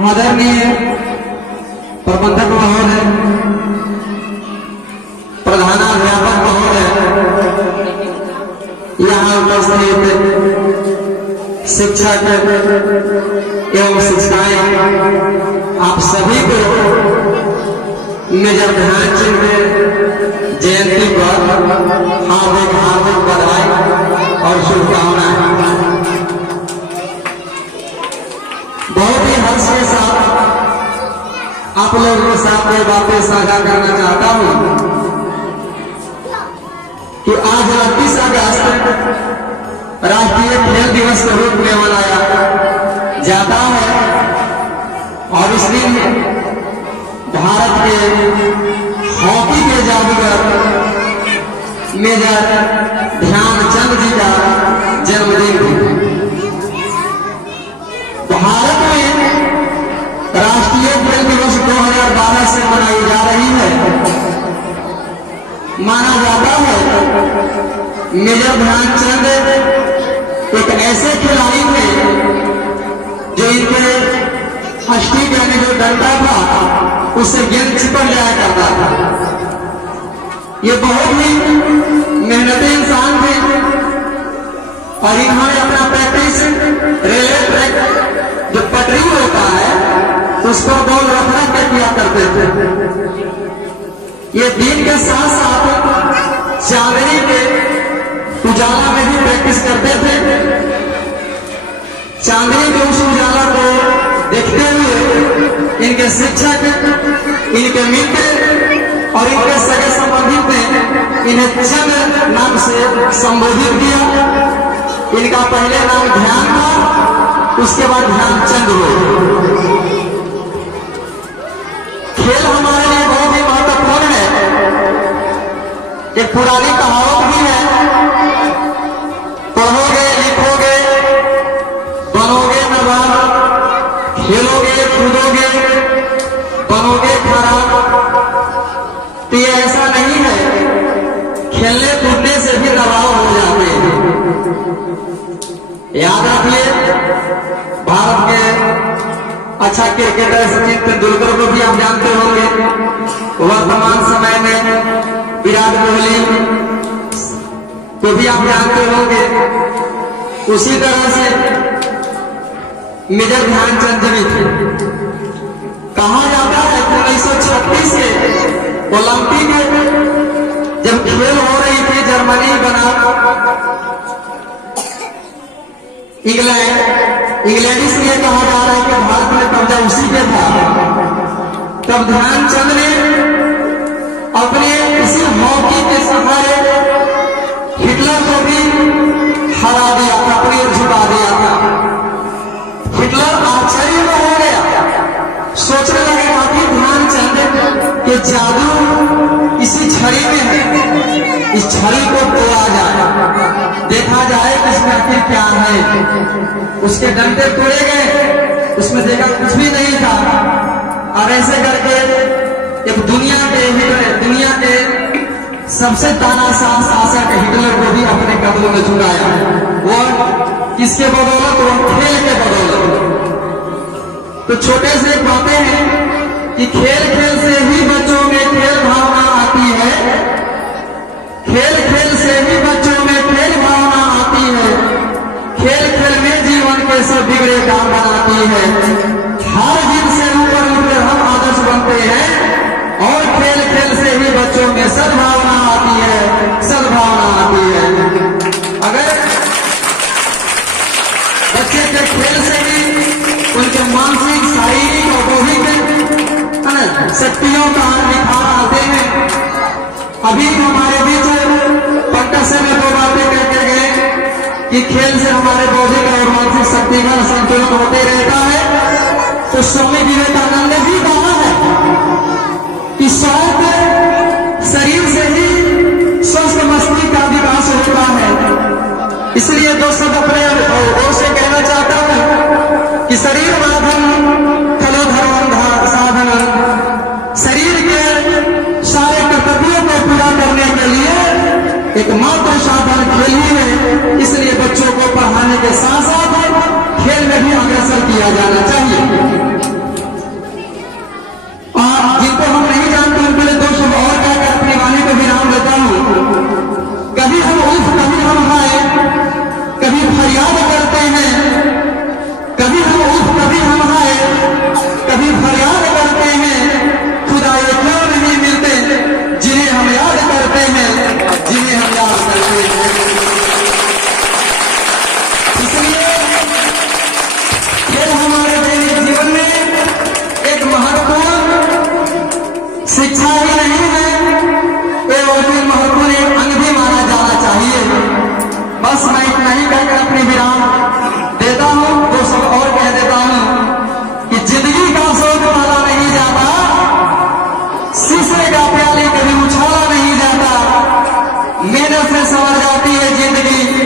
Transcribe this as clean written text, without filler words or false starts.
आदरणीय प्रबंधक महोदय, प्रधानाध्यापक महोदय, यहाँ उपस्थित शिक्षक एवं शिक्षिकाएं, आप सभी को मेजर ध्यानचंद जयंती पर हार्दिक हार्दिक बधाई और शुभकामनाएं। बहुत ही हर्ष के साथ आप लोगों के साथ ये बातें साझा करना चाहता हूं कि आज 29 अगस्त राष्ट्रीय खेल दिवस के रूप में मनाया जाता है और इस दिन भारत के हॉकी के जादूगर मेजर ध्यानचंद जी का जन्मदिन है। भारत में राष्ट्रीय खेल दिवस 2012 से मनाई जा रही है। माना जाता है मेजर ध्यानचंद एक ऐसे खिलाड़ी थे जो इनके स्टिक यानी जो डंडा था उससे गेंद चिपक जाया करता था। ये बहुत ही मेहनती इंसान थे और इन्होंने अपना प्रैक्टिस रेलवे ट्रैक जो पटरी होता है उस पर बॉल रखना क्या किया करते थे। ये दिन के साथ साथ चांदनी के उजाला में भी प्रैक्टिस करते थे। चांदनी के उस उजाला को देखते हुए इनके शिक्षक, इनके मित्र और इनके सगे संबंधित ने इन्हें चंद नाम से संबोधित किया। इनका पहले नाम ध्यान था, उसके बाद ध्यानचंद हुए। खेल हमारे लिए बहुत ही महत्वपूर्ण है। एक पुरानी कहावत भी है, पढ़ोगे लिखोगे बनोगे नवाब, खेलोगे कूदोगे बनोगे खराब। तो ये ऐसा नहीं है, खेलने कूदने से भी नवाब हो जाते हैं। याद रखिए, भारत के अच्छा क्रिकेटर सचिन तेंदुलकर को भी आप जानते होंगे। वर्तमान समय में विराट कोहली को भी आप जानते होंगे। उसी तरह से मेजर ध्यानचंद जी थे। कहा जाता है 1936 के ओलंपिक जब खेल हो रही थी जर्मनी बनाम इंग्लैंड इसलिए कहा जा रहा है कि भारत में कब्जा उसी के था। तब ध्यानचंद ने अपने इसी हॉकी के सहारे हिटलर को भी हरा दिया था, अपनी ओर झुका दिया था। हिटलर आश्चर्य में हो गया, सोचने लगे काफी ध्यानचंद के जादू इसी छड़ी में है, इस छड़ी को तोड़ा जाए, देखा जाए कि इसमें आखिर क्या है। उसके डंडे तोड़े गए, उसमें देखा कुछ भी नहीं था और ऐसे करके एक दुनिया के सबसे तानाशाह शासक हिटलर को भी अपने कदमों में झुकाया। वो किसके बदौलत? वो खेल के बदौलत। तो छोटे से बातें हैं कि खेल खेल से ही बच्चों में खेल भावना आती है, खेल खेल से ही बच्चों में खेल भावना आती है, खेल खेल में जीवन के सब बिगड़े काम बनाती है। हर दिन से ऊपर उठकर हम आदर्श बनते हैं और खेल खेल से ही बच्चों में सद्भावना आती है, सद्भावना आती है। अगर बच्चे के खेल से ही उनके मानसिक, शारीरिक और बौद्धिक शक्तियों का निखार आते हैं। अभी हमारे बीच पंडित से में दो बातें कहते गए कि खेल से हमारे बौद्धिक और मानसिक शक्ति का संतुलन होते रहता है। तो स्वामी विवेकानंद ने भी कहा है कि स्वस्थ शरीर से ही स्वस्थ मस्तिष्क का विकास होता है। इसलिए दो सब अपने ओर से कहना चाहता हूं कि शरीर बाधन खलो धर्म साधन, शरीर के सारे कर्तव्यों को पूरा करने के लिए एकमात्र साधन खेल ही है। इसलिए बच्चों को पढ़ाने के साथ साथ खेल में भी अग्रसर किया जाना चाहिए। जिंदगी